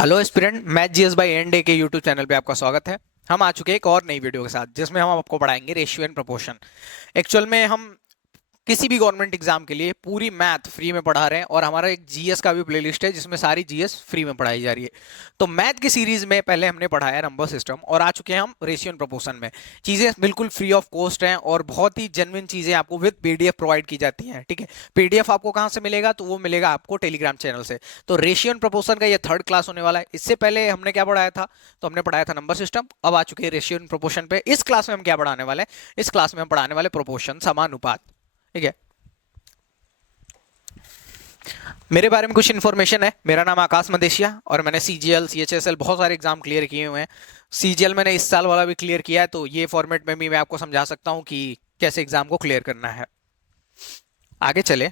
Hello aspirant, math GS by N day के YouTube channel पे आपका स्वागत है। हम आ चुके हैं एक और नई वीडियो के साथ जिसमें हम आपको पढ़ाएंगे रेशियो एंड प्रोपोर्शन। एक्चुअल में हम किसी भी गवर्नमेंट एग्जाम के लिए पूरी मैथ फ्री में पढ़ा रहे हैं और हमारा एक जीएस का भी प्लेलिस्ट है जिसमें सारी जीएस फ्री में पढ़ाई जा रही है। तो मैथ की सीरीज में पहले हमने पढ़ाया नंबर सिस्टम और आ चुके हैं हम रेशियो एंड प्रोपोर्शन में। चीजें बिल्कुल फ्री ऑफ कॉस्ट हैं और बहुत ही जेन्युइन चीजें आपको विद पीडीएफ प्रोवाइड की जाती हैं। ठीक है, पीडीएफ आपको कहाँ से मिलेगा? तो वो मिलेगा आपको टेलीग्राम चैनल से। तो रेशियो एंड प्रोपोर्शन का ये थर्ड क्लास होने वाला है। इससे पहले हमने क्या पढ़ाया था? तो हमने पढ़ाया था नंबर सिस्टम। अब आ चुके हैं रेशियो एंड प्रोपोर्शन पे। इस क्लास में हम क्या पढ़ाने वाले हैं? इस क्लास में हम पढ़ाने वाले प्रोपोर्शन, समानुपात। ठीक है, मेरे बारे में कुछ इन्फॉर्मेशन है। मेरा नाम आकाश मदेशिया और मैंने सीजीएल, सीएचएसएल बहुत सारे एग्जाम क्लियर किए हुए हैं। सीजीएल मैंने इस साल वाला भी क्लियर किया है, तो ये फॉर्मेट में भी मैं आपको समझा सकता हूँ कि कैसे एग्जाम को क्लियर करना है। आगे चले,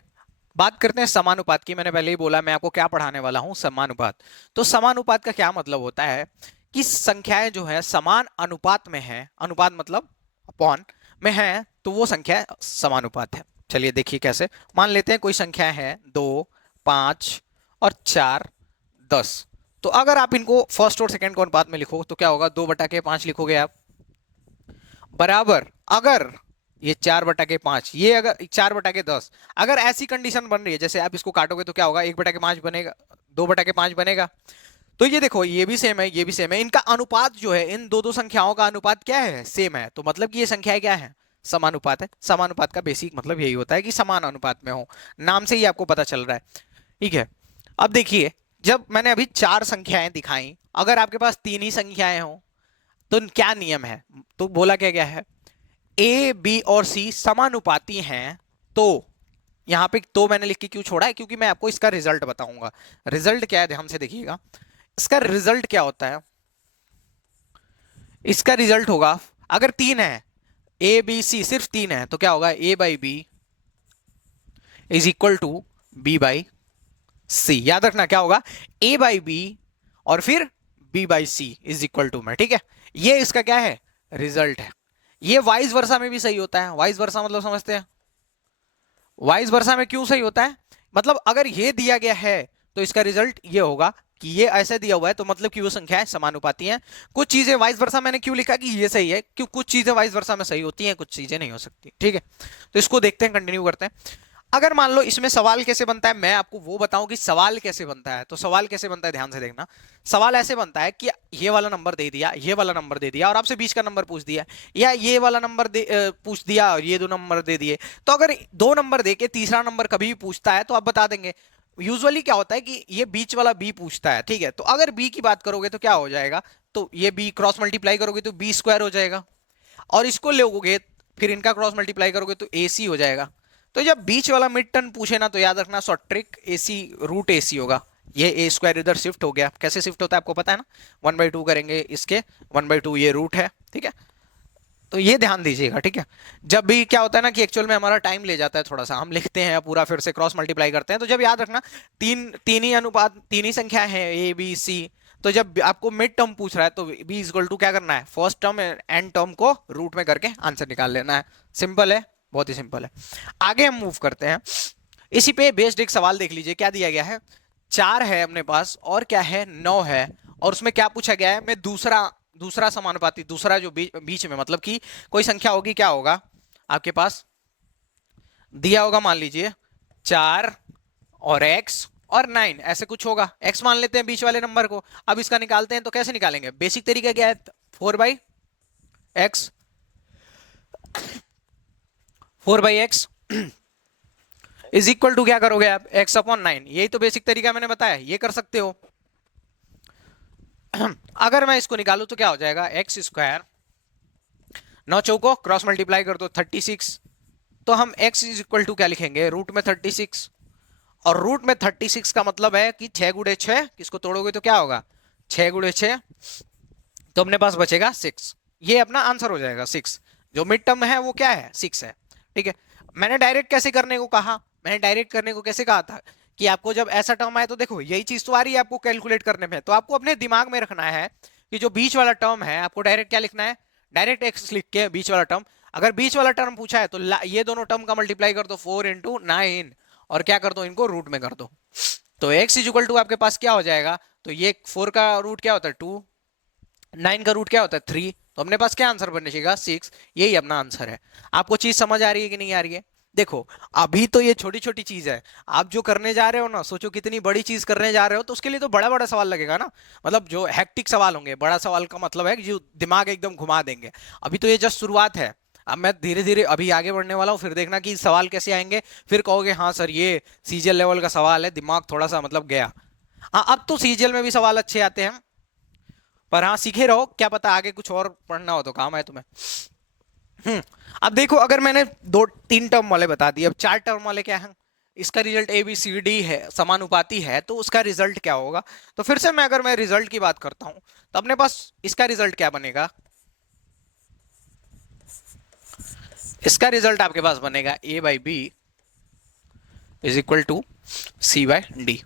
बात करते हैं समानुपात की। मैंने पहले ही बोला मैं आपको क्या पढ़ाने वाला हूँ, समानुपात। तो समानुपात का क्या मतलब होता है कि संख्याएं जो है समान अनुपात में है, अनुपात मतलब अपॉन में है, तो वो संख्या समानुपात है। चलिए देखिए कैसे। मान लेते हैं कोई संख्या है 2, 5 और 4, 10। तो अगर आप इनको फर्स्ट और सेकंड के अनुपात में लिखो तो क्या होगा? 2/5 लिखोगे आप, बराबर अगर ये 4/5, ये अगर 4/10, अगर ऐसी कंडीशन बन रही है जैसे आप इसको काटोगे तो क्या होगा? 1/5 बनेगा, 2/5 बनेगा। तो ये देखो, ये भी सेम है, ये भी सेम है। इनका अनुपात जो है, इन दो दो संख्याओं का अनुपात क्या है? सेम है। तो मतलब कि ये संख्याएं क्या है? समानुपात है। समानुपात का बेसिक मतलब यही होता है कि समान अनुपात में हो। नाम से ही आपको पता चल रहा है। ठीक है, अब देखिए, जब मैंने अभी 4 संख्याएं दिखाई, अगर आपके पास 3 ही संख्याएं हो तो क्या नियम है? तो बोला क्या गया है? ए, बी और सी समानुपाती हैं। तो यहां पे तो मैंने लिख के क्यों छोड़ा है? क्योंकि मैं आपको इसका रिजल्ट बताऊंगा। रिजल्ट क्या है, ध्यान से देखिएगा। इसका रिजल्ट क्या होता है? इसका रिजल्ट होगा, अगर 3 है, ए बी सी सिर्फ 3 है, तो क्या होगा? A by B is equal to B by C. याद रखना क्या होगा? ए बाई बी और फिर B by C is equal to में। ठीक है, ये इसका क्या है? रिजल्ट है। ये वाइस वर्सा में भी सही होता है। वाइस वर्सा मतलब समझते हैं? वाइस वर्सा में क्यों सही होता है? मतलब अगर ये दिया गया है तो इसका रिजल्ट ये होगा कि ये ऐसे दिया हुआ है तो मतलब कि वो संख्याएं समानुपाती हैं। कुछ चीजें वाइस वर्सा मैंने क्यों लिखा कि ये सही है? क्यों कुछ चीजें वाइस वर्सा में सही होती हैं, कुछ चीजें नहीं हो सकती। ठीक है, तो इसको देखते हैं, कंटिन्यू करते हैं। अगर मान लो इसमें सवाल कैसे बनता है, मैं आपको वो बताऊं कि सवाल कैसे बनता है। तो सवाल कैसे बनता है, ध्यान से देखना। सवाल ऐसे बनता है कि ये वाला नंबर दे दिया, ये वाला नंबर दे दिया और आपसे बीच का नंबर पूछ दिया, या ये वाला नंबर पूछ दिया और ये दो नंबर दे दिए। तो अगर दो नंबर दे के तीसरा नंबर कभी भी पूछता है तो आप बता देंगे। यूजुअली क्या होता है कि ये बीच वाला बी पूछता है। ठीक है, तो अगर बी की बात करोगे तो क्या हो जाएगा? तो ये बी क्रॉस मल्टीप्लाई करोगे तो बी स्क्वायर हो जाएगा, और इसको लोगे फिर इनका क्रॉस मल्टीप्लाई करोगे तो ए सी हो जाएगा। तो जब बीच वाला मिड टर्म पूछे ना, तो याद रखना शॉर्ट ट्रिक, ए सी रूट ए सी होगा। ये ए स्क्वायर इधर शिफ्ट हो गया। कैसे शिफ्ट होता है आपको पता है ना? 1/2 करेंगे इसके, 1/2 ये रूट है। ठीक है, तो ये ध्यान दीजिएगा। ठीक है, जब भी क्या होता है ना कि एक्चुअल में हमारा टाइम ले जाता है थोड़ा सा, हम लिखते हैं पूरा फिर से क्रॉस मल्टीप्लाई करते हैं, तो जब याद रखना तीन तीन ही अनुपात, तीन ही संख्या है ए बी सी। तो जब आपको मिड टर्म पूछ रहा है तो बी इक्वल टू क्या करना है? फर्स्ट टर्म एंड टर्म को रूट में करके आंसर निकाल लेना है। सिंपल है, बहुत ही सिंपल है। आगे हम मूव करते हैं। इसी पे बेस्ड एक सवाल देख लीजिए, क्या दिया गया है? 4 है अपने पास और क्या है? 9 है। और उसमें क्या पूछा गया है? मैं दूसरा दूसरा समानुपाती, दूसरा जो बीच में, मतलब कि कोई संख्या होगी, क्या होगा आपके पास? दिया होगा मान लीजिए 4 और x और 9, ऐसे कुछ होगा। x मान लेते हैं बीच वाले नंबर को। अब इसका निकालते हैं तो कैसे निकालेंगे? बेसिक तरीका क्या है? 4/x, 4/x is equal to क्या करोगे आप? x/9। यही तो बेसिक तरीका मैंने बताया, ये कर सकते हो। अगर मैं इसको निकालू तो क्या हो जाएगा? एक्स स्क्वायर, 9 चौको क्रॉस मल्टीप्लाई कर दो 36। तो हम x इज इक्वल टू क्या लिखेंगे? रूट में 36। और रूट में 36 का मतलब है कि 6 गुणे 6, किसको तोड़ोगे तो क्या होगा? 6 गुणे 6, तो अपने पास बचेगा 6। ये अपना आंसर हो जाएगा 6। जो मिड टर्म है वो क्या है? 6 है। ठीक है, मैंने डायरेक्ट कैसे करने को कहा? मैंने डायरेक्ट करने को कैसे कहा था कि आपको जब ऐसा टर्म आए तो देखो यही चीज तो आ रही है आपको कैलकुलेट करने में, तो आपको अपने दिमाग में रखना है कि जो बीच वाला टर्म है आपको डायरेक्ट क्या लिखना है? डायरेक्ट एक्स लिख के बीच वाला टर्म। अगर बीच वाला टर्म पूछा है तो ये दोनों टर्म का मल्टीप्लाई कर दो 4 × 9 और क्या कर दो? इनको रूट में कर दो। तो x इज इक्वल टू आपके पास क्या हो जाएगा? तो ये 4 का रूट क्या होता है 2, 9 का रूट क्या होता है 3, तो अपने पास क्या आंसर बनेगा 6। यही अपना आंसर है। आपको चीज समझ आ रही है कि नहीं आ रही है? देखो अभी तो ये छोटी छोटी चीज है, आप जो करने जा रहे हो ना, सोचो कितनी बड़ी चीज करने जा रहे हो, तो उसके लिए तो बड़ा बड़ा सवाल लगेगा ना, मतलब जो हेक्टिक सवाल होंगे। बड़ा सवाल का मतलब है कि जो दिमाग एकदम घुमा देंगे। अभी तो ये जस्ट शुरुआत है, अब मैं धीरे धीरे अभी आगे बढ़ने वाला हूँ, फिर देखना कि सवाल कैसे आएंगे, फिर कहोगे हाँ सर ये सीजीएल लेवल का सवाल है, दिमाग थोड़ा सा मतलब गया। हाँ अब तो सीजीएल में भी सवाल अच्छे आते हैं, पर हाँ सीखे रहो, क्या पता आगे कुछ और पढ़ना हो तो काम है तुम्हें। अब देखो अगर मैंने 2 3 टर्म वाले बता दिए, अब 4 टर्म वाले क्या है, इसका result A B C D है, समानुपाती है, तो उसका रिजल्ट क्या होगा। तो फिर से मैं अगर मैं रिजल्ट की बात करता हूं, तो अपने पास इसका रिजल्ट क्या बनेगा, इसका रिजल्ट आपके पास बनेगा A by B is equal to C by D.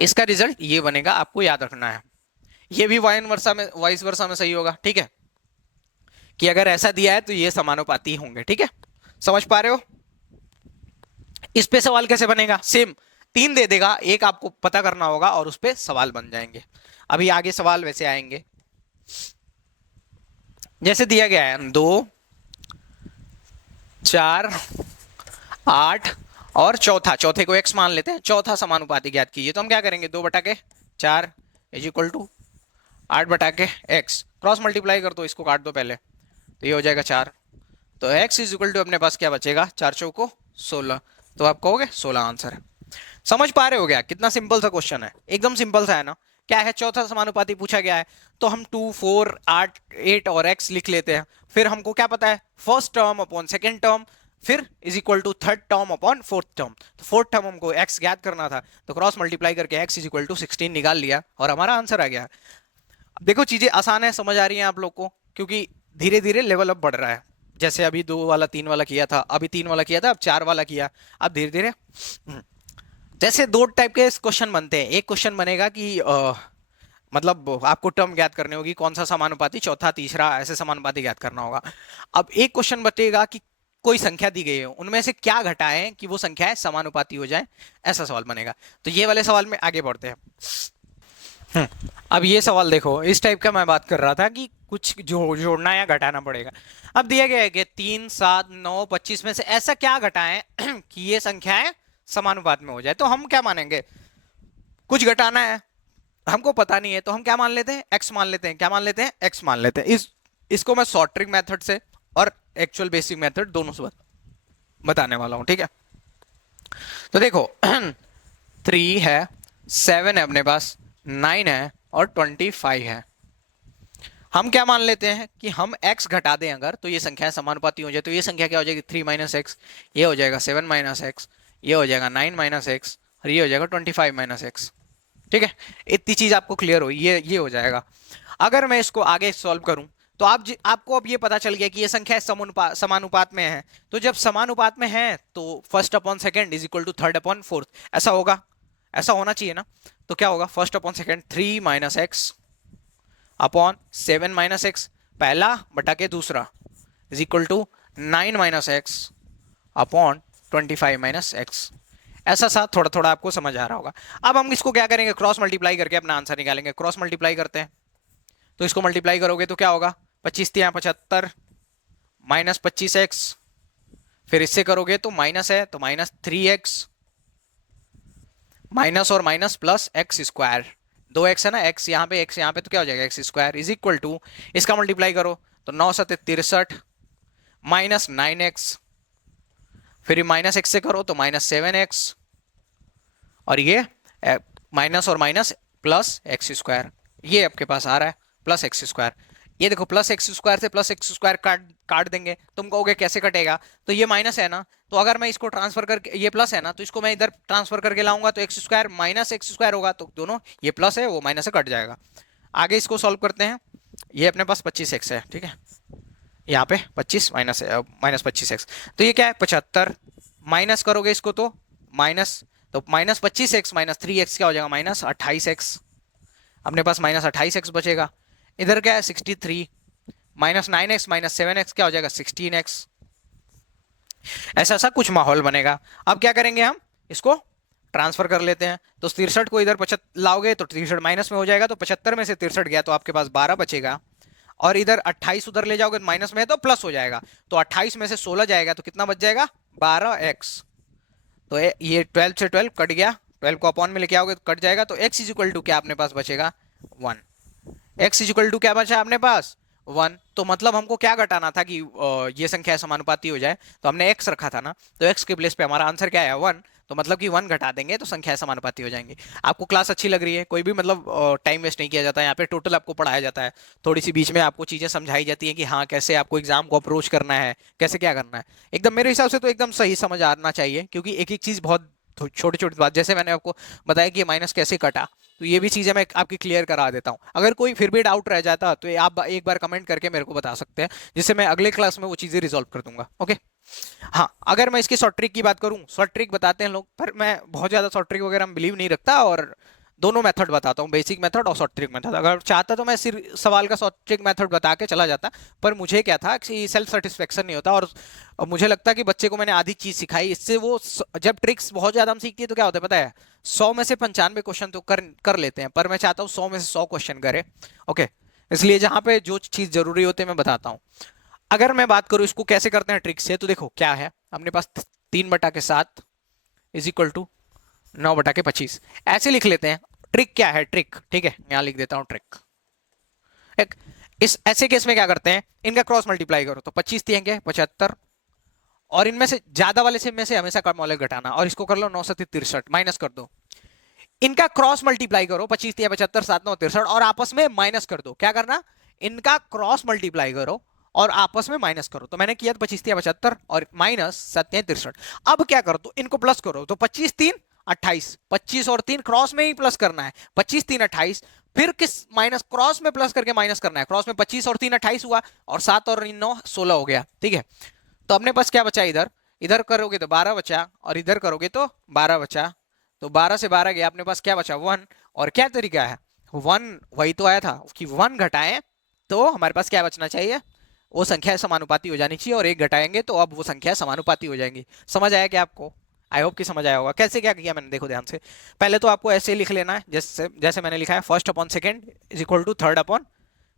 इसका रिजल्ट ये बनेगा, आपको याद रखना है। ये भी वाइस वर्सा में सही होगा, ठीक है, कि अगर ऐसा दिया है तो ये समानुपाती होंगे, ठीक है, समझ पा रहे हो। इस पे सवाल कैसे बनेगा, सेम 3 दे देगा, एक आपको पता करना होगा और उस पे सवाल बन जाएंगे। अभी आगे सवाल वैसे आएंगे, जैसे दिया गया है 2 4 8 और चौथे को x मान लेते हैं, चौथा समानुपाती ज्ञात कीजिए। तो हम क्या करेंगे, 2/4 is equal to 8/x, cross multiply कर दो, इसको काट दो पहले, तो ये हो जाएगा 4। तो x इज इक्वल टू अपने पास क्या बचेगा, 4 चौको 16, तो आप कहोगे 16 आंसर है। समझ पा रहे हो गया, कितना सिंपल सा क्वेश्चन है, एकदम सिंपल सा है ना। क्या है, चौथा समानुपाती पूछा गया है, तो हम 2 4 8 8 और x लिख लेते हैं। फिर हमको क्या पता है, first term upon second term, फिर is equal to third term upon fourth term. तो फोर्थ टर्म हमको x ज्ञात करना था, तो क्रॉस मल्टीप्लाई करके x इज इक्वल टू 16 निकाल लिया और हमारा आंसर आ गया। देखो चीजें आसान है, समझ आ रही है आप लोग को, क्योंकि धीरे धीरे लेवल अप बढ़ रहा है। जैसे अभी 2 वाला 3 वाला किया था, अभी 3 वाला किया था, अब 4 वाला किया, अब धीरे धीरे जैसे 2 टाइप के क्वेश्चन बनते हैं। एक क्वेश्चन बनेगा कि मतलब आपको टर्म ज्ञात करनी होगी, कौन सा समानुपाती, चौथा तीसरा ऐसे समानुपाती ज्ञात करना होगा। अब एक क्वेश्चन बचेगा कि कोई संख्या दी गई है, उनमें से क्या घटाएं कि वो संख्याएं समानुपाती हो जाए, ऐसा सवाल बनेगा। तो ये वाले सवाल में आगे बढ़ते हैं। अब ये सवाल देखो, इस टाइप का मैं बात कर रहा था कि कुछ जोड़ना या घटाना पड़ेगा। अब दिया गया है कि 3 7 9 25 में से ऐसा क्या घटाएं कि ये संख्याएं समानुपात में हो जाए। तो हम क्या मानेंगे, कुछ घटाना है, हमको पता नहीं है, तो हम क्या मान लेते हैं, x मान लेते हैं। क्या मान लेते हैं, x मान लेते हैं। इसको मैं शॉर्ट ट्रिक मेथड से और एक्चुअल बेसिक मेथड दोनों से बताने वाला हूं, ठीक है। तो देखो 3 है, 7 है अपने पास, 9 है और 25 है। हम क्या मान लेते हैं कि हम x घटा दें अगर, तो ये संख्या समानुपाती हो जाए। तो ये संख्या क्या हो जाएगी, 3 माइनस एक्स, ये हो जाएगा 7 माइनस एक्स, ये हो जाएगा 9 माइनस एक्स, और ये हो जाएगा 25 माइनस एक्स, ठीक है। इतनी चीज आपको क्लियर हो, ये हो जाएगा। अगर मैं इसको आगे सॉल्व करूं, तो आपको अब ये पता चल गया कि ये संख्या समानुपात में है। तो जब समानुपात में है तो first upon second is equal to third upon fourth, ऐसा होगा, ऐसा होना चाहिए ना। तो क्या होगा, first upon second 3 minus x upon 7 minus x, पहला बटा के दूसरा, is equal to 9 minus x upon 25 minus x. ऐसा सा थोड़ा थोड़ा आपको समझ आ रहा होगा। अब हम इसको क्या करेंगे, क्रॉस मल्टीप्लाई करके अपना आंसर निकालेंगे। क्रॉस मल्टीप्लाई करते हैं, तो इसको मल्टीप्लाई करोगे तो क्या होगा, 25 3 75 माइनस 25x, फिर इससे करोगे तो माइनस है, तो माइनस 3x, माइनस और minus plus x square, 2x है ना, x यहाँ पे x यहाँ पे, तो क्या हो जाएगा x square is equal to, इसका मल्टीप्लाई करो तो 9 7 63 माइनस 9x, फिर माइनस x से करो तो माइनस 7x, और ये माइनस और माइनस प्लस एक्स स्क्वायर, ये आपके पास आ रहा है प्लस एक्स स्क्वायर। ये देखो प्लस एक्स स्क्वायर से प्लस एक्स स्क्वायर काट देंगे, तुम कहोगे कैसे कटेगा, तो ये माइनस है ना, तो अगर मैं इसको ट्रांसफर करके, ये प्लस है ना, तो इसको मैं इधर ट्रांसफर करके लाऊंगा तो x square minus x square होगा, तो दोनों ये प्लस है वो माइनस से कट जाएगा। आगे इसको सॉल्व करते हैं, ये अपने पास 25x है, ठीक है, यहाँ पे 25 माइनस 25x, तो ये क्या है 75, माइनस करोगे इसको तो माइनस, तो माइनस 25x माइनस 3x क्या हो जाएगा, माइनस 28x, अपने पास माइनस 28x बचेगा। इधर क्या है 63 माइनस 9x माइनस 7x क्या हो जाएगा 16x। ऐसा कुछ माहौल बनेगा। अब क्या करेंगे हम, इसको ट्रांसफर कर लेते हैं, तो 63 को इधर 75 लाओगे तो 63 माइनस में हो जाएगा, तो 75 में से 63 गया तो आपके पास 12 बचेगा, और इधर 28 उधर ले जाओगे तो माइनस में है तो प्लस हो जाएगा, तो 28 में से 16 जाएगा तो कितना बच जाएगा 12x। तो ये 12 से 12 कट गया, 12 को अपॉन में लेके आओगे तो कट जाएगा, तो x इज इक्वल टू क्या अपने पास बचेगा 1। x इज इक्वल टू क्या बचा अपने पास 1। तो मतलब हमको क्या घटाना था कि ये संख्या समानुपाती हो जाए, तो हमने x रखा था ना, तो x के प्लेस पे हमारा आंसर क्या है 1, तो मतलब कि 1 घटा देंगे तो संख्या समानुपाती हो जाएंगी। आपको क्लास अच्छी लग रही है, कोई भी मतलब टाइम वेस्ट नहीं किया जाता है यहाँ पे, टोटल आपको पढ़ाया जाता है, थोड़ी सी बीच में आपको चीजें समझाई जाती हैं कि हाँ कैसे आपको एग्जाम को अप्रोच करना है, कैसे क्या करना है। एकदम मेरे हिसाब से तो एकदम सही समझ आना चाहिए, क्योंकि एक एक चीज बहुत छोटी छोटी बात, जैसे मैंने आपको बताया कि ये माइनस कैसे कटा, तो ये भी चीजें मैं आपकी क्लियर करा देता हूँ। अगर कोई फिर भी डाउट रह जाता तो ये आप एक बार कमेंट करके मेरे को बता सकते हैं, जिससे मैं अगले क्लास में वो चीजें रिजॉल्व कर दूंगा। ओके, हाँ अगर मैं इसकी शॉर्ट ट्रिक की बात करूं, शॉर्ट ट्रिक बताते हैं लोग, पर मैं बहुत ज्यादा शॉर्ट ट्रिक वगैरह में बिलीव नहीं रखता, और दोनों मेथड बताता हूँ, बेसिक मेथड और शॉर्ट ट्रिक मेथड। अगर चाहता तो मैं सिर्फ सवाल का शॉर्ट ट्रिक मेथड बता के चला जाता, पर मुझे क्या था कि सेल्फ सेटिस्फेक्शन नहीं होता, और मुझे लगता कि बच्चे को मैंने आधी चीज सिखाई, इससे वो जब ट्रिक्स बहुत ज्यादा हम सीखती है तो क्या होता है पता है, 100 में से 95 क्वेश्चन तो कर लेते हैं, पर मैं चाहता हूँ 100 में से 100 क्वेश्चन करे। ओके, इसलिए जहां पे जो चीज जरूरी होती है मैं बताता हूँ। अगर मैं बात करूं इसको कैसे करते हैं ट्रिक से, तो देखो क्या है अपने पास 3/7 इज इक्वल टू 9/25, ऐसे लिख लेते हैं। ट्रिक क्या है, ट्रिक ठीक है, यहां लिख देता हूं ट्रिक। एक इस ऐसे केस में क्या करते हैं, इनका क्रॉस मल्टीप्लाई करो तो 25 दिएंगे 75, और इनमें से ज्यादा वाले से में से हमेशा कम वाले घटाना, और इसको कर लो 9 से 63 माइनस कर दो। इनका क्रॉस मल्टीप्लाई करो 25 या 75 7 9 63, और आपस में माइनस कर दो। क्या करना, इनका क्रॉस मल्टीप्लाई करो और आपस में माइनस करो। तो मैंने किया 25 या 75 और माइनस 7 या 63। अब क्या करो, तो इनको प्लस करो, तो 25 3 28, 25 और 3 क्रॉस में ही प्लस करना है, 25 3 28, फिर किस माइनस क्रॉस में प्लस करके माइनस करना है, क्रॉस में 25 और 3 28 हुआ, और 7 और 9 16 हो गया। ठीक है, तो अपने पास क्या बचा, इधर इधर करोगे तो 12 बचा, और इधर करोगे तो 12 बचा, तो 12 से 12 गया, अपने पास क्या बचा 1। और क्या तरीका है 1, वही तो आया था कि 1 घटाएं तो हमारे पास क्या बचना चाहिए, वो संख्या समानुपाती हो जानी चाहिए, और 1 घटाएंगे तो अब वो संख्या समानुपाती हो जाएंगी। समझ आया क्या आपको, आई होप कि समझ आया होगा। कैसे क्या किया मैंने, देखो ध्यान से, पहले तो आपको ऐसे लिख लेना है, जैसे जैसे मैंने लिखा है, first upon second is equal to third upon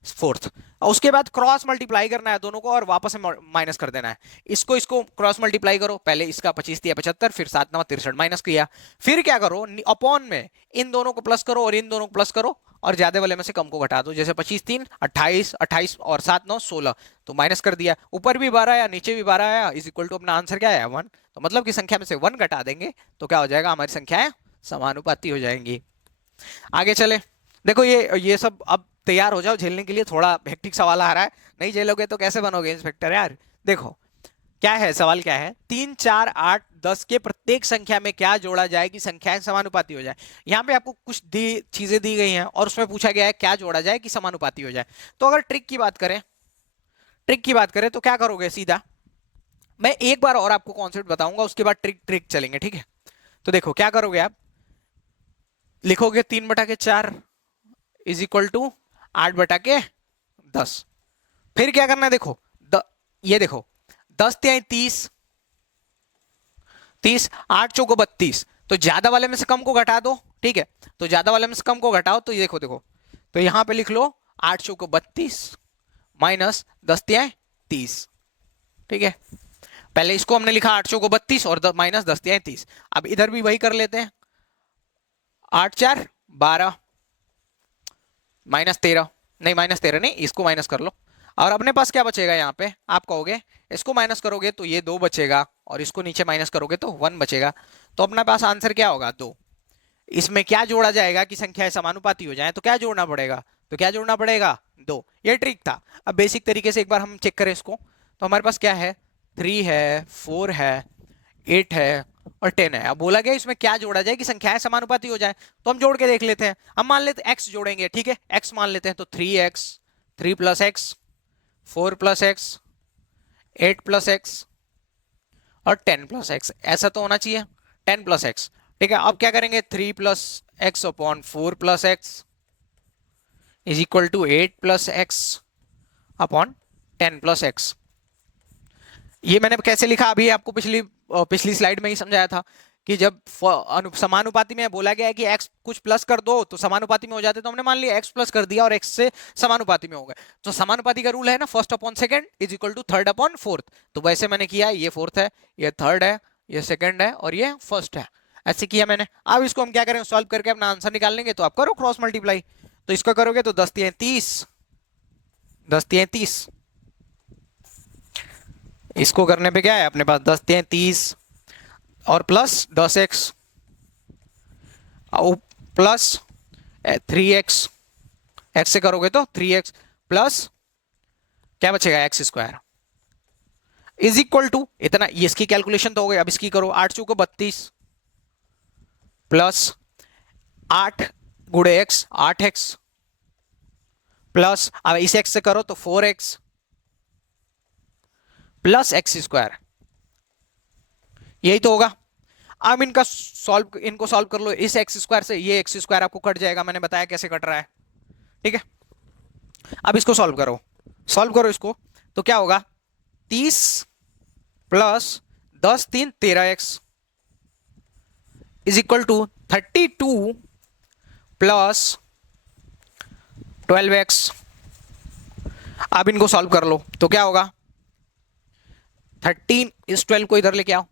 fourth, और उसके बाद क्रॉस मल्टीप्लाई करना है दोनों को, और वापस में माइनस कर देना है। इसको इसको क्रॉस मल्टीप्लाई करो, पहले इसका 25 दिया 75, फिर 7 9 63 माइनस किया, फिर क्या करो अपॉन में इन दोनों को प्लस करो और इन दोनों को प्लस करो, और ज्यादा वाले में से कम को घटा दो, जैसे 25 3 28, 28 और 7 9 16, तो माइनस कर दिया, ऊपर भी 12 आया नीचे भी 12 आया, इज इक्वल टू अपना आंसर क्या है 1। तो मतलब कि संख्या में से 1 घटा देंगे तो क्या हो जाएगा, हमारी संख्याएं समानुपाती हो जाएंगी। आगे चले, देखो ये सब अब तैयार हो जाओ झेलने के लिए, थोड़ा हेक्टिक सवाल आ रहा है, नहीं झेलोगे तो कैसे बनोगे इंस्पेक्टर यार। देखो क्या है सवाल, क्या है 3 4 8 10 के प्रत्येक संख्या में क्या जोड़ा जाए कि संख्याएं समानुपाती हो जाए। यहाँ पे आपको कुछ चीजें दी गई हैं और उसमें पूछा गया है क्या जोड़ा जाए कि समानुपाती हो जाए। तो अगर ट्रिक की बात करें, तो क्या करोगे, सीधा मैं एक बार और आपको कॉन्सेप्ट बताऊंगा, उसके बाद ट्रिक चलेंगे, ठीक है। तो देखो क्या करोगे, आप लिखोगे 3/4 इज इक्वल टू 8/10, फिर क्या करना है, देखो ये देखो 10 तिहाई 30, 30 8 चौको 32, तो ज्यादा वाले में से कम को घटा दो, ठीक है, तो ज्यादा वाले में से कम को घटाओ, तो ये देखो देखो, तो यहां पे लिख लो 8 चौको 32 माइनस 10 तिहाई 30, ठीक है। पहले इसको हमने लिखा 8 चौको 32 और माइनस 10 तिहाई 30। अब इधर भी वही कर लेते हैं, 8 4 12 माइनस 13, नहीं माइनस 13 नहीं, इसको माइनस कर लो, और अपने पास क्या बचेगा, यहाँ पे आप कहोगे इसको माइनस करोगे तो ये 2 बचेगा, और इसको नीचे माइनस करोगे तो 1 बचेगा, तो अपने पास आंसर क्या होगा 2। इसमें क्या जोड़ा जाएगा कि संख्याएं समानुपाती हो जाए, तो क्या जोड़ना पड़ेगा, 2। ये ट्रिक था। अब बेसिक तरीके से एक बार हम चेक करें इसको, तो हमारे पास क्या है 3 है 4 है 8 है और 10 है। अब बोला गया इसमें क्या जोड़ा जाए कि संख्याएं समानुपाती हो जाए, तो हम जोड़ के देख लेते हैं। हम मान लेते हैं x जोड़ेंगे, ठीक है, x मान लेते हैं, तो 3x 3 + x 4 + x 8 + x और 10 + x, ऐसा तो होना चाहिए 10 + x, ठीक है। अब क्या करेंगे 3 + x upon 4 + x is equal to 8 + x upon 10 + x। ये मैंने कैसे लिखा, अभी आपको पिछली स्लाइड में ही समझाया था कि जब समानुपाती में बोला गया है कि x कुछ प्लस कर दो तो समानुपाती में हो जाते, तो हमने मान लिया x प्लस कर दिया और x से समानुपाती में हो गए। तो समानुपाती का रूल है ना, first upon second is equal to third upon fourth. तो वैसे मैंने किया, ये फोर्थ है, ये थर्ड है, ये सेकंड है और ये फर्स्ट है, ऐसे किया मैंने। अब इसको हम क्या करें, सॉल्व करके अपना आंसर निकाल लेंगे। तो आप करो क्रॉस मल्टीप्लाई, तो इसको करोगे तो 10 3 30, 10 3 30, इसको करने पे क्या है अपने पास 10 3 30 और plus 10x plus 3x, x से करोगे तो 3x प्लस क्या बचेगा x square is equal to इतना। ये इसकी कैलकुलेशन तो हो गई, अब इसकी करो 8 चौको 32 प्लस 8 गुड़े x 8x प्लस अब इस x से करो तो 4x प्लस एक्स स्क्वायर, यही तो होगा। अब इनको सॉल्व कर लो, इस एक्स स्क्वायर से ये एक्स स्क्वायर आपको कट जाएगा, मैंने बताया कैसे कट रहा है, ठीक है। अब इसको सॉल्व करो इसको, तो क्या होगा 30 plus 10 3 13x is equal to 32 plus 12x। अब इनको सॉल्व कर लो तो क्या होगा 13 इस 12 को इधर लेके आओ,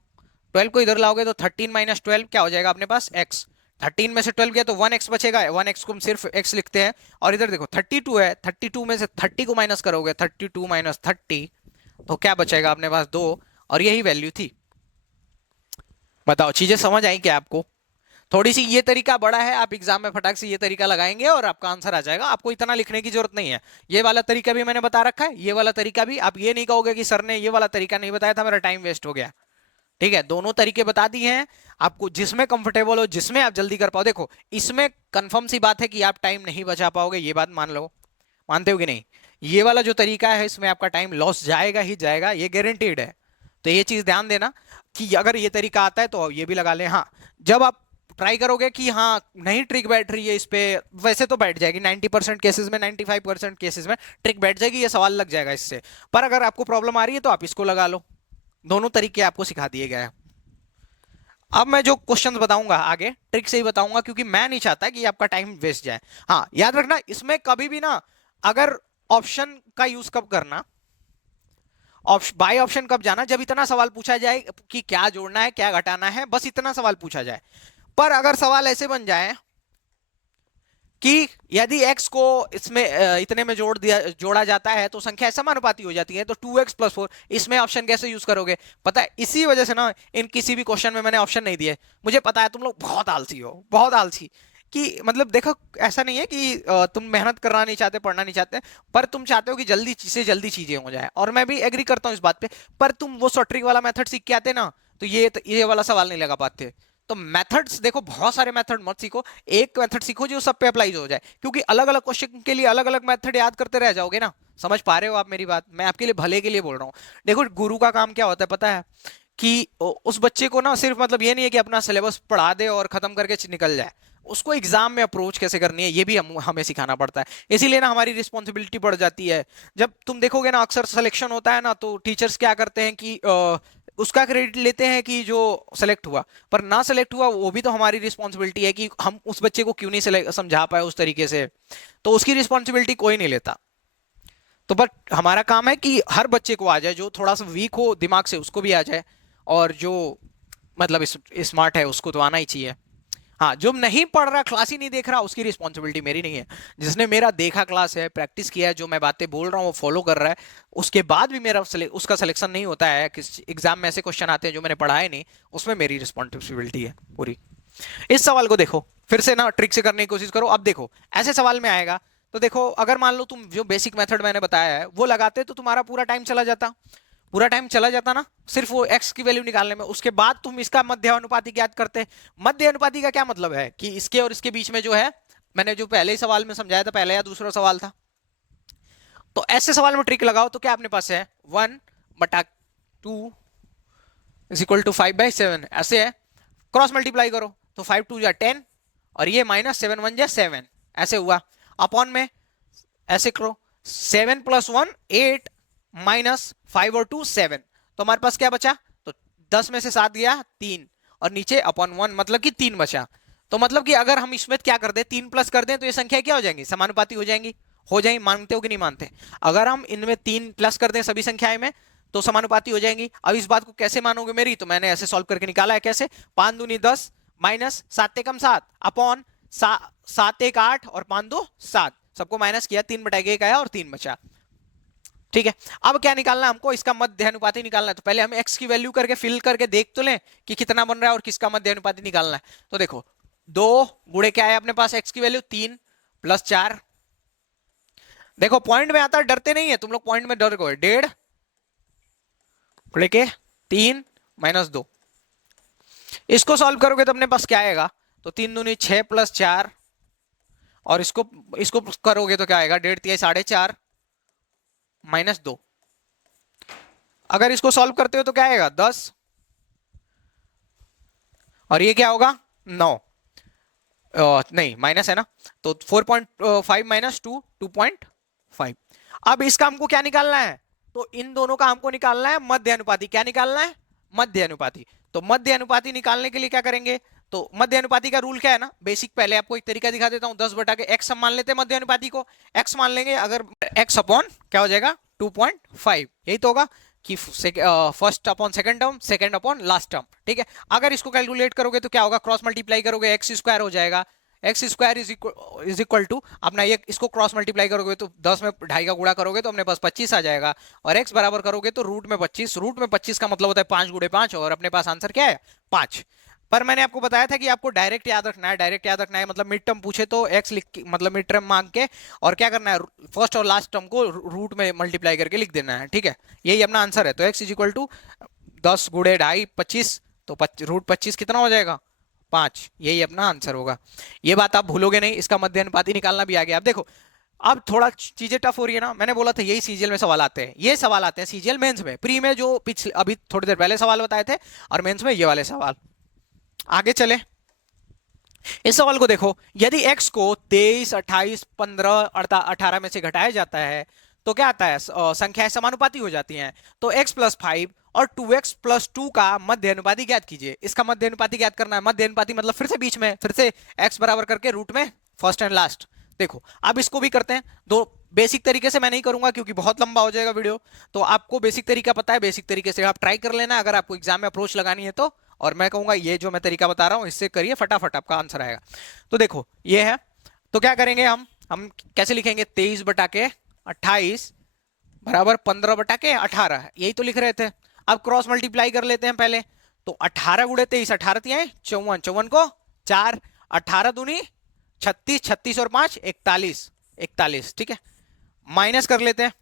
12 को इधर लाओगे तो 13 माइनस 12 क्या हो जाएगा अपने पास x। 13 में से 12 गया तो 1x बचेगा, 1x को हम सिर्फ x लिखते हैं। और इधर देखो 32 है, 32 में से 30 को माइनस करोगे 32 माइनस 30 तो क्या बचेगा अपने पास 2, और यही वैल्यू थी। बताओ चीजें समझ आई क्या आपको? थोड़ी सी ये तरीका बड़ा है, आप एग्जाम में फटाक से ये तरीका लगाएंगे और आपका आंसर आ जाएगा, आपको इतना लिखने की जरूरत नहीं है। ये वाला तरीका भी मैंने बता रखा है, ये वाला तरीका भी, आप ये नहीं कहोगे कि सर ने ये वाला तरीका नहीं बताया था, मेरा टाइम वेस्ट हो गया। ठीक है, दोनों तरीके बता दिए हैं आपको, जिसमें कंफर्टेबल हो, जिसमें आप जल्दी कर पाओ। देखो इसमें कंफर्म सी बात है कि आप टाइम नहीं बचा पाओगे, ये बात मान लो, मानते हो कि नहीं? ये वाला जो तरीका है इसमें आपका टाइम लॉस जाएगा ही जाएगा, ये गारंटीड है। तो ये चीज ध्यान देना कि अगर ये तरीका आता है तो ये भी लगा लें। हाँ, जब आप ट्राई करोगे कि हाँ नहीं ट्रिक बैठ रही है इस पे, वैसे तो बैठ जाएगी 90% केसेस में, 95% केसेस में ट्रिक बैठ जाएगी, ये सवाल लग जाएगा इससे। पर अगर आपको प्रॉब्लम आ रही है तो आप इसको लगा लो, दोनों तरीके आपको सिखा दिए गए हैं। अब मैं जो क्वेश्चंस बताऊंगा आगे ट्रिक से ही बताऊंगा, क्योंकि मैं नहीं चाहता कि आपका टाइम वेस्ट जाए। हाँ याद रखना, इसमें कभी भी ना, अगर ऑप्शन का यूज कब करना, बाय ऑप्शन कब जाना, जब इतना सवाल पूछा जाए कि क्या जोड़ना है क्या घटाना है, बस इतना सवाल पूछा जाए। पर अगर सवाल ऐसे बन जाए कि यदि x को इसमें इतने में जोड़ा जाता है तो संख्या समानुपाती हो जाती है, तो 2x प्लस 4, इसमें ऑप्शन कैसे यूज करोगे? पता है, इसी वजह से ना इन किसी भी क्वेश्चन में मैंने ऑप्शन नहीं दिए। मुझे पता है तुम लोग बहुत आलसी हो, बहुत आलसी, कि मतलब देखो ऐसा नहीं है कि तुम मेहनत करना नहीं चाहते, पढ़ना नहीं चाहते, पर तुम चाहते हो कि जल्दी से जल्दी चीजें हो जाए, और मैं भी एग्री करता हूँ इस बात पे। पर तुम वो सॉर्टिंग वाला मेथड सीख के आते ना, तो ये वाला सवाल नहीं लगा पाते। तो मेथड्स देखो, बहुत सारे मेथड मत सीखो, एक मेथड सीखो जो सब पे अप्लाई हो जाए, क्योंकि अलग अलग क्वेश्चन के लिए अलग अलग मेथड याद करते रह जाओगे ना। समझ पा रहे हो आप मेरी बात? मैं आपके लिए भले के लिए बोल रहा हूँ। देखो गुरु का काम क्या होता है पता है, कि उस बच्चे को ना सिर्फ मतलब ये नहीं है कि अपना सिलेबस पढ़ा दे और खत्म करके निकल जाए, उसको एग्जाम में अप्रोच कैसे करनी है ये भी हमें सिखाना पड़ता है। इसीलिए ना हमारी रिस्पॉन्सिबिलिटी बढ़ जाती है। जब तुम देखोगे ना अक्सर सिलेक्शन होता है ना, तो टीचर्स क्या करते हैं कि उसका क्रेडिट लेते हैं कि जो सेलेक्ट हुआ, पर ना सेलेक्ट हुआ वो भी तो हमारी रिस्पॉन्सिबिलिटी है कि हम उस बच्चे को क्यों नहीं समझा पाए उस तरीके से, तो उसकी रिस्पॉन्सिबिलिटी कोई नहीं लेता। तो बट हमारा काम है कि हर बच्चे को आ जाए, जो थोड़ा सा वीक हो दिमाग से उसको भी आ जाए, और जो मतलब स्मार्ट है उसको तो आना ही चाहिए। हाँ, जो नहीं पढ़ रहा, क्लास ही नहीं देख रहा, उसकी रिस्पॉन्सिबिलिटी मेरी नहीं है। जिसने मेरा देखा क्लास है, प्रैक्टिस किया है, जो मैं बातें बोल रहा हूँ वो फॉलो कर रहा है, उसके बाद भी मेरा उसका सिलेक्शन नहीं होता है, किस एग्जाम में ऐसे क्वेश्चन आते हैं जो मैंने पढ़ाए नहीं, उसमें मेरी रिस्पॉन्सिबिलिटी है पूरी। इस सवाल को देखो फिर से ना, ट्रिक से करने की कोशिश करो। अब देखो ऐसे सवाल में आएगा तो देखो, अगर मान लो तुम जो बेसिक मेथड मैंने बताया है वो लगाते तो तुम्हारा पूरा टाइम चला जाता, पूरा टाइम चला जाता ना सिर्फ वो x की वैल्यू निकालने में। उसके बाद तुम इसका मध्य अनुपाती ज्ञात करते। मध्य अनुपाती का क्या मतलब है कि इसके और इसके बीच में जो है, मैंने जो पहले ही सवाल में समझाया था, पहला या दूसरा सवाल था, तो ऐसे सवाल में ट्रिक लगाओ तो क्या अपने पास है 1/2 इज इक्वल टू 5/7, ऐसे है। क्रॉस मल्टीप्लाई करो तो 5 2 जा 10 और ये माइनस 7 1 जा 7, ऐसे हुआ। अपॉन में ऐसे करो 7 + 1 8 माइनस 5 और 2 7, तो हमारे पास क्या बचा, तो 10 में से 7 गया 3, और नीचे अपॉन 1, मतलब कि 3 बचा। तो मतलब कि अगर हम इसमें क्या कर दें, 3 प्लस कर दें तो ये संख्या क्या हो जाएंगी, समानुपाती हो जाएंगी। हो जाएंगी, मानते हो कि नहीं मानते? अगर हम इनमें 3 प्लस कर दें सभी संख्याएं में तो समानुपाती हो जाएंगी। अब इस बात को कैसे मानोगे मेरी, तो मैंने ऐसे सॉल्व करके निकाला है। कैसे? 5 दूनी 10 माइनस 7 एकम 7 अपॉन 7 एक 8 और 5 2 7, सबको माइनस किया, 3/1 आया और 3 बचा। ठीक है, अब क्या निकालना है हमको, इसका मध्यानुपाती निकालना है। तो पहले हम x की वैल्यू करके फिल करके देख तो लें कि कितना बन रहा है और किसका मध्यानुपाती निकालना है। तो देखो 2 गुणे क्या है अपने पास, x की वैल्यू 3 प्लस 4। देखो पॉइंट में आता है, डरते नहीं है तुम लोग, पॉइंट में डर गए। 1.5 गुणे के 3 माइनस 2, इसको सॉल्व करोगे तो अपने पास क्या आएगा, तो 3 दूनी 6 प्लस 4, और इसको इसको करोगे तो क्या आएगा, 1.5 3 4.5 माइनस 2। अगर इसको सॉल्व करते हो तो क्या आएगा 10, और ये क्या होगा 9, नहीं माइनस है ना, तो 4.5 माइनस 2 2.5। अब इसका हमको क्या निकालना है, तो इन दोनों का हमको निकालना है मध्य अनुपाती। क्या निकालना है, मध्य अनुपाती। तो मध्य अनुपाती निकालने के लिए क्या करेंगे, तो मध्य अनुपाती का रूल क्या है ना, बेसिक पहले आपको एक तरीका दिखा देता हूं। 10 बटा के x हम मान लेते हैं, मध्य अनुपाती को x मान लेंगे। अगर x अपॉन क्या हो जाएगा 2.5, यही तो होगा कि first upon second term, second upon last term. ठीक है, अगर इसको कैलकुलेट करोगे तो क्या होगा, क्रॉस मल्टीप्लाई करोगे एक्स स्क्वायर हो जाएगा। X square is equal to अपना ये, इसको क्रॉस मल्टीप्लाई करोगे तो 10 में 2.5 का गुणा करोगे तो अपने पास 25 आ जाएगा, और x बराबर करोगे तो रूट में 25। रूट में 25 का मतलब होता है 5 गुणे 5, और अपने पास आंसर क्या है 5। पर मैंने आपको बताया था कि आपको डायरेक्ट याद रखना है, डायरेक्ट याद रखना है, मतलब मिड टर्म पूछे तो x लिख के, मतलब मिड टर्म मांग के, और क्या करना है, फर्स्ट और लास्ट टर्म को रूट में मल्टीप्लाई करके लिख देना है। ठीक है, यही अपना आंसर है। तो x इज इक्वल टू 10 गुणे 2.5 25, तो रूट 25 कितना हो जाएगा 5, यही अपना आंसर होगा। ये बात आप भूलोगे नहीं, इसका मध्य अनुपाती निकालना भी आ गया। अब देखो, अब थोड़ा चीजें टफ हो रही है ना, मैंने बोला था यही सीजीएल में सवाल आते हैं, ये सवाल आते हैं सीजीएल मेंस में। प्री में जो पिछले अभी थोड़ी देर पहले सवाल बताए थे, और मेंस में ये वाले सवाल। आगे चले, इस सवाल को देखो, यदि x को 23 28 15 18 में से घटाया जाता है तो क्या आता है, संख्याएं समानुपाती हो जाती हैं। तो x प्लस 5 और 2x प्लस 2 का मध्य अनुपाती ज्ञात कीजिए। इसका मध्य अनुपाती ज्ञात करना है। मध्य अनुपाती मतलब फिर से बीच में, फिर से x बराबर करके रूट में फर्स्ट एंड लास्ट। देखो अब इसको भी करते हैं, दो बेसिक तरीके से मैं नहीं करूंगा क्योंकि बहुत लंबा हो जाएगा वीडियो। तो आपको बेसिक तरीका पता है, बेसिक तरीके से आप ट्राई कर लेना अगर आपको एग्जाम में अप्रोच लगानी है तो। और मैं कहूंगा ये जो मैं तरीका बता रहा हूं इससे करिए, फटाफट आपका आंसर आएगा। तो देखो ये है, तो क्या करेंगे हम कैसे लिखेंगे, 23 बटा के 28 बराबर 15 बटा के 18, यही तो लिख रहे थे। अब क्रॉस मल्टीप्लाई कर लेते हैं पहले, तो 18 गुणे 23, 18 तिहाई 54, 54 को 4, 18 दूनी 36, 36 और 5 41, 41। ठीक है, माइनस कर लेते हैं,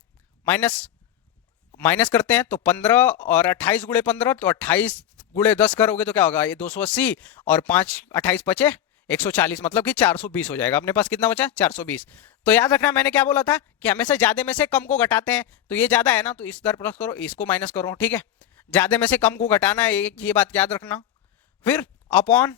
माइनस करते हैं तो 15 और 28 गुणे 15, तो 28 गुणे 10 करोगे तो क्या होगा, ये 280 और 5 28 बचे 140, मतलब कि 420 हो जाएगा। अपने पास कितना बचा 420। तो याद रखना मैंने क्या बोला था कि हमेशा ज्यादा में से कम को घटाते हैं, तो ये ज्यादा है ना तो इस तरफ प्लस करो, इसको माइनस करो। ठीक है, ज्यादा में से कम को घटाना है, ये बात याद रखना। फिर अपॉन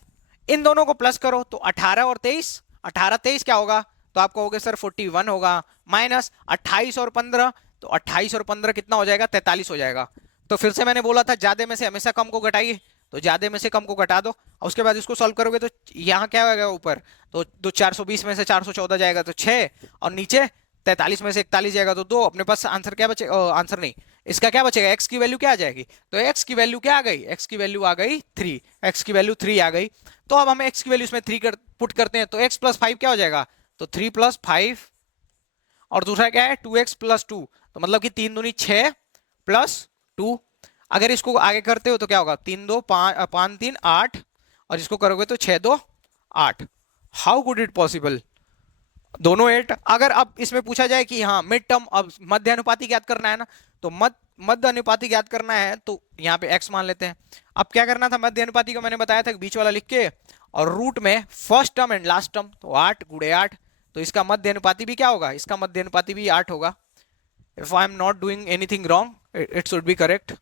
इन दोनों को प्लस करो, तो 18 और 23, 18 23 क्या होगा, तो आपको हो गया सर 41 होगा, माइनस 28 और 15, तो 28 और 15 कितना हो जाएगा 43 हो जाएगा। तो फिर से मैंने बोला था ज्यादा में से हमेशा कम को घटाइए, तो ज्यादा में से कम को घटा दो, और उसके बाद इसको सॉल्व करोगे तो यहाँ क्या होगा ऊपर, तो 420 में से 414 जाएगा तो 6, और नीचे 43 में से 41 जाएगा तो 2। अपने पास आंसर क्या बचेगा, आंसर नहीं, इसका क्या बचेगा, x की वैल्यू क्या आ जाएगी, तो x की वैल्यू क्या आ गई, x की वैल्यू आ गई 3, x की वैल्यू 3 आ गई। तो अब हम x की वैल्यू इसमें 3 पुट करते हैं, तो x प्लस 5 क्या हो जाएगा, तो 3 प्लस 5, और दूसरा क्या है 2x प्लस 2, तो मतलब कि 3 दूनी 6 प्लस 2। अगर इसको आगे करते हो तो क्या होगा, 3 2 5 5 3 8, और इसको करोगे तो 6 2 8। हाउ कुड इट पॉसिबल, दोनों 8। अगर अब इसमें पूछा जाए कि हाँ मिड टर्म, अब मध्य अनुपाती ज्ञात करना है ना, तो मध्य अनुपाती ज्ञात करना है तो यहाँ पे x मान लेते हैं। अब क्या करना था, मध्य अनुपाती को मैंने बताया था बीच वाला लिख के, और रूट में first term and last term, तो 8 गुणे 8, तो इसका मध्य अनुपाती भी क्या होगा, इसका मध्य अनुपाती भी 8 होगा। If I am not doing anything wrong it should be correct.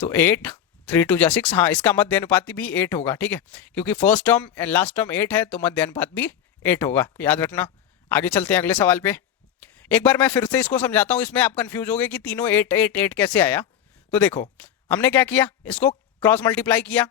तो 8 3 2 जा 6, हाँ इसका मध्य अनुपाती भी 8 होगा। ठीक है, क्योंकि first term and last term 8 है तो मध्य अनुपात भी 8 होगा, याद रखना। आगे चलते हैं अगले सवाल पे। एक बार मैं फिर से इसको समझाता हूं, इसमें आप कंफ्यूज हो गए कि तीनों 8 8 8 कैसे आया। तो देखो हमने क्या किया, इसको क्रॉस मल्टीप्लाई किया,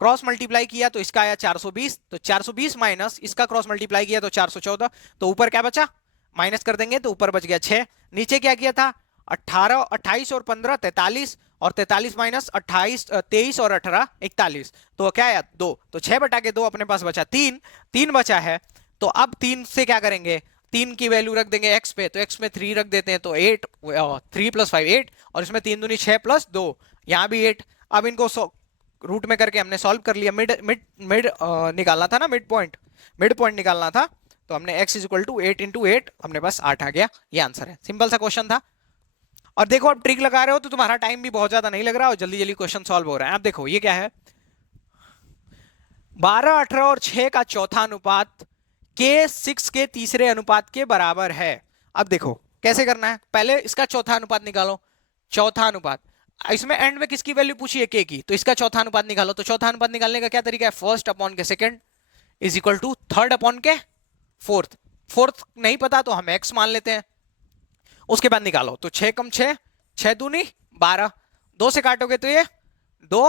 क्रॉस मल्टीप्लाई किया तो इसका आया 420, तो 420 माइनस इसका क्रॉस मल्टीप्लाई किया तो 414, तो ऊपर क्या बचा, माइनस कर देंगे तो ऊपर बच गया 6। नीचे क्या किया था, 18 28 और 15 43, और 43 माइनस 28 23 और 18 41, तो क्या आया 2, तो 6/2 अपने पास बचा 3, 3 बचा है। तो अब 3 से क्या करेंगे, 3 की वैल्यू रख देंगे x पे, तो x में 3 रख देते हैं तो 8, 3 + 5 8, और इसमें 3 दूनी 6 + 2, यहाँ भी 8। अब इनको रूट में करके हमने सॉल्व कर लिया, मिड मिड मिड निकालना था ना, मिड पॉइंट निकालना था, तो हमने x = 8 × 8, अपने पास 8 आ गया। ये आंसर है, सिंपल सा क्वेश्चन था। और देखो अब ट्रिक लगा रहे हो तो तुम्हारा टाइम भी बहुत ज्यादा नहीं लग रहा और जल्दी जल्दी क्वेश्चन सॉल्व हो रहा है। अब देखो ये क्या है, 12 18 और 6 का चौथा अनुपात के 6 के तीसरे अनुपात के बराबर है। अब देखो कैसे करना है, पहले इसका चौथा अनुपात निकालो, चौथा अनुपात, इसमें एंड में किसकी वैल्यू पूछी है, के की, तो इसका चौथा अनुपात निकालो। तो चौथा अनुपात निकालने का क्या तरीका है, फर्स्ट अपॉन के सेकंड = थर्ड अपॉन के फोर्थ। फोर्थ नहीं पता तो हम एक्स मान लेते हैं, उसके बाद निकालो। तो 6 × 6 6 दूनी 12, 2 से काटोगे तो ये 2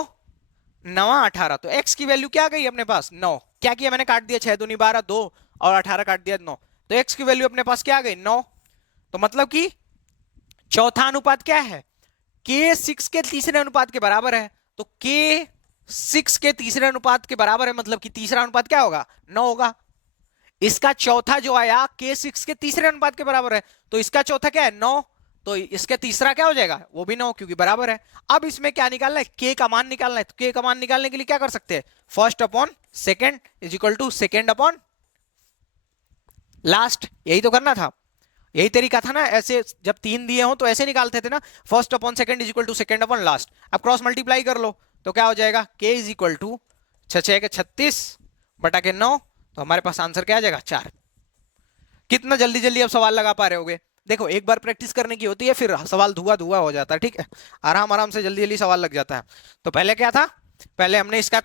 9 18, तो x की वैल्यू क्या आ गई अपने पास 9। क्या किया मैंने, काट दिया, 6 दूनी 12, 2 और 18 काट दिया 9, तो x की वैल्यू अपने पास क्या आ गई 9। तो मतलब कि चौथा अनुपात क्या है, k 6 के तीसरे अनुपात के बराबर है, तो k 6 के तीसरे अनुपात के बराबर है, मतलब कि तीसरा अनुपात क्या होगा 9 होगा। इसका चौथा जो आया k 6 के तीसरे अनुपात के बराबर है, तो इसका चौथा क्या है 9, तो इसका तीसरा क्या हो जाएगा, वो भी 9, क्योंकि बराबर है। अब इसमें क्या निकालना है, k का मान निकालना है, तो k का मान निकालने के लिए क्या कर सकते हैं, first upon second = second upon last, यही तो करना था, यही तरीका था ना। ऐसे जब 3 दिए हो तो ऐसे निकालते थे ना, first upon second = second upon last. अब क्रॉस मल्टीप्लाई कर लो तो क्या हो जाएगा, k = 6 के 36 बटा के 9, तो हमारे पास आंसर क्या आ जाएगा 4। कितना जल्दी जल्दी अब सवाल लगा पा रहे होगे, देखो एक बार प्रैक्टिस करने की होती है, फिर सवाल धुआं धुआं हो जाता है, ठीक है, आराम आराम से जल्दी जल्दी सवाल लग जाता है। तो पहले क्या था, पहले हमने इसका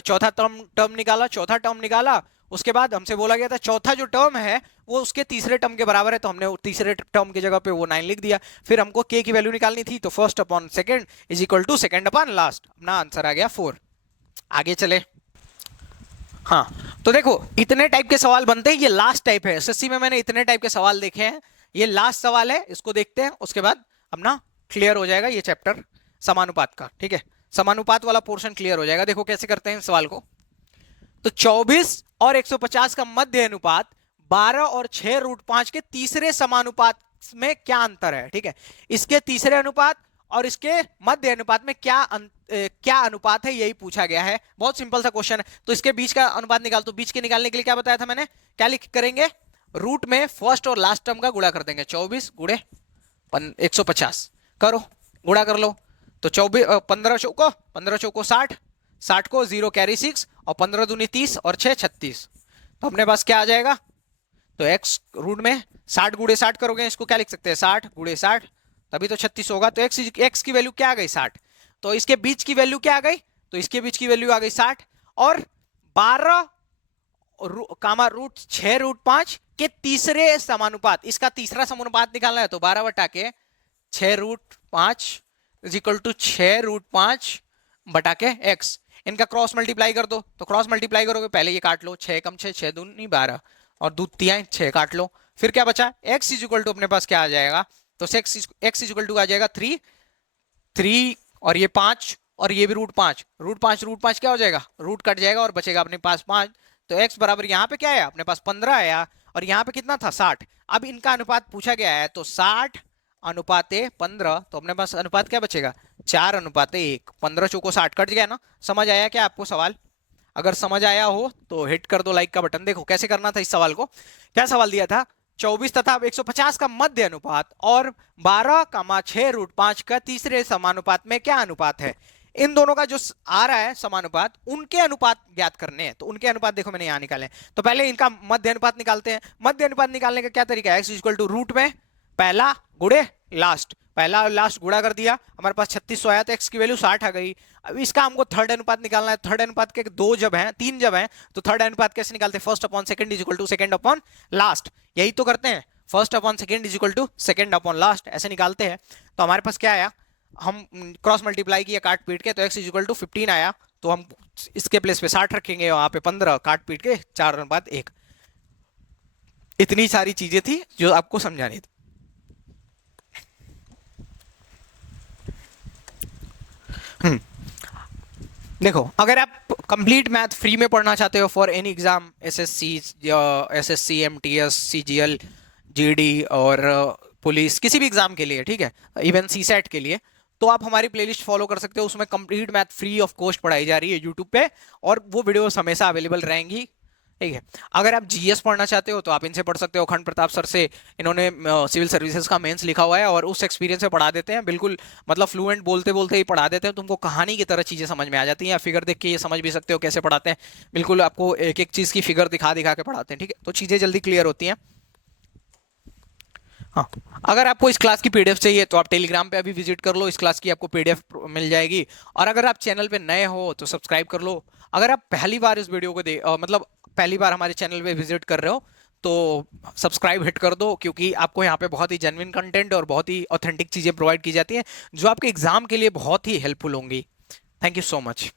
चौथा टर्म निकाला, चौथा टर्म निकाला, उसके बाद हमसे बोला गया था चौथा जो टर्म है वो उसके तीसरे टर्म के बराबर है, तो हमने तीसरे टर्म की जगह पे वो 9 लिख दिया। फिर हमको k की वैल्यू निकालनी थी, तो first upon second = second upon last, अपना आंसर आ गया 4। आगे चले, हाँ तो देखो इतने टाइप के सवाल बनते हैं, ये लास्ट टाइप है, एसएससी में मैंने इतने टाइप के सवाल देखे हैं, ये लास्ट सवाल है, इसको देखते हैं, उसके बाद अपना क्लियर हो जाएगा ये चैप्टर समानुपात का, ठीक है, समानुपात वाला पोर्शन क्लियर हो जाएगा। देखो कैसे करते हैं सवाल को, तो 24 और 150 का मध्य अनुपात 12 और 6√5 के तीसरे समानुपात में क्या अंतर है, ठीक है, इसके तीसरे अनुपात और इसके मध्य अनुपात में क्या अनुपात है, यही पूछा गया है। बहुत सिंपल सा क्वेश्चन है। तो इसके बीच का अनुपात निकाल, तो बीच के निकालने के लिए क्या बताया था मैंने, क्या लिख करेंगे, रूट में फर्स्ट और लास्ट टर्म का गुणा कर देंगे, 24 गुणे 150 करो, गुणा कर लो, तो 24 15 चौको 60, 60 को 0 कैरी 6, और 15 दूनी 30 और 6 36, तो अपने पास क्या आ जाएगा, तो x रूट में 60 गुणे 60 करोगे, इसको क्या लिख सकते हैं 60 गुणे 60, तभी तो 36 होगा। तो x की वैल्यू क्या आ गई 60, तो इसके बीच की वैल्यू क्या आ गई, तो इसके बीच की वैल्यू आ गई 60, और 12 कामा रूट 6√5 के तीसरे समानुपात, इसका तीसरा समानुपात निकालना है, तो 12 बटा के 6√5 = 6√5 बटा के x, इनका क्रॉस मल्टीप्लाई कर दो, तो क्रॉस मल्टीप्लाई करोगे, पहले ये काट लो, 6 × 6 6 दूनी 12, और दो तिहाई 6 काट लो, फिर क्या बचा, x = अपने पास क्या आ जाएगा, तो x = आ जाएगा 3 और ये 5 और ये भी √5 क्या हो जाएगा, रूट कट जाएगा और बचेगा अपने पास 5, तो x बराबर यहाँ पे क्या है अपने पास 15 आया, और यहाँ पे कितना था 60। अब इनका अनुपात पूछा गया है, तो 60 अनुपाते 15, तो अपने पास अनुपात क्या बचेगा 4:1, 15 चौको 60 कट गया ना। समझ आया क्या आपको सवाल, अगर समझ आया हो तो हिट कर दो लाइक का बटन। देखो कैसे करना था इस सवाल को, क्या सवाल दिया था, 24 तथा 150 का मध्य अनुपात और 12,6√5 का तीसरे समानुपात में क्या अनुपात है, इन दोनों का जो आ रहा है समानुपात, उनके अनुपात ज्ञात करने हैं। तो उनके अनुपात देखो मैंने यहां निकाले, तो पहले इनका मध्य अनुपात निकालते हैं। मध्य अनुपात निकालने का क्या तरीका है, x = रूट में पहला गुणे लास्ट, पहला और लास्ट गुणा कर दिया, हमारे पास 3600 आया, तो x की वैल्यू 60 आ गई। अब इसका हमको थर्ड अनुपात निकालना है, थर्ड अनुपात के 3 जब हैं, तो थर्ड अनुपात कैसे निकालते हैं, first upon second = second upon last, यही तो करते हैं, first upon second = second upon last, ऐसे निकालते हैं। तो हमारे पास क्या आया, हम क्रॉस मल्टीप्लाई किया काट पीट के, तो x = 15 आया, तो हम इसके प्लेस पे 60 रखेंगे, वहां पे 15, काट पीट के 4 रन बाद 1। इतनी सारी चीजें थी जो आपको समझानी थी। हम्म देखो, अगर आप कंप्लीट मैथ फ्री में पढ़ना चाहते हो फॉर एनी एग्जाम, एसएससी या एसएससी, एमटीएस, सीजीएल, जीडी और पुलिस, किसी भी एग्जाम के लिए, ठीक है, इवन सीसेट के लिए, तो आप हमारी प्लेलिस्ट फॉलो कर सकते हो। उसमें complete math free of cost पढ़ाई जा रही है यूट्यूब पे, और वो वीडियोस हमेशा अवेलेबल रहेंगी, ठीक है। अगर आप जीएस पढ़ना चाहते हो तो आप इनसे पढ़ सकते हो, अखंड प्रताप सर से। इन्होंने सिविल सर्विसेज का मेंस लिखा हुआ है और उस एक्सपीरियंस से पढ़ा देते हैं, बिल्कुल मतलब फ्लुएंट, बोलते बोलते ही पढ़ा देते हैं, तुमको कहानी की तरह चीजें समझ में आ जाती हैं। या फिगर देख के ये समझ भी सकते हो कैसे पढ़ाते हैं, बिल्कुल आपको एक एक चीज की फिगर दिखा दिखा के पढ़ाते हैं, ठीक है, तो चीजें जल्दी क्लियर होती हैं। हाँ, अगर आपको इस क्लास की पीडीएफ चाहिए तो आप टेलीग्राम पे अभी विजिट कर लो, इस क्लास की आपको पीडीएफ मिल जाएगी। और अगर आप चैनल पे नए हो तो सब्सक्राइब कर लो। अगर आप पहली बार इस वीडियो को मतलब पहली बार हमारे चैनल पे विजिट कर रहे हो तो सब्सक्राइब हिट कर दो, क्योंकि आपको यहाँ पे बहुत ही जेन्युइन कंटेंट और बहुत ही ऑथेंटिक चीजें प्रोवाइड की जाती हैं जो आपके एग्जाम के लिए बहुत ही हेल्पफुल होंगी। Thank you so much.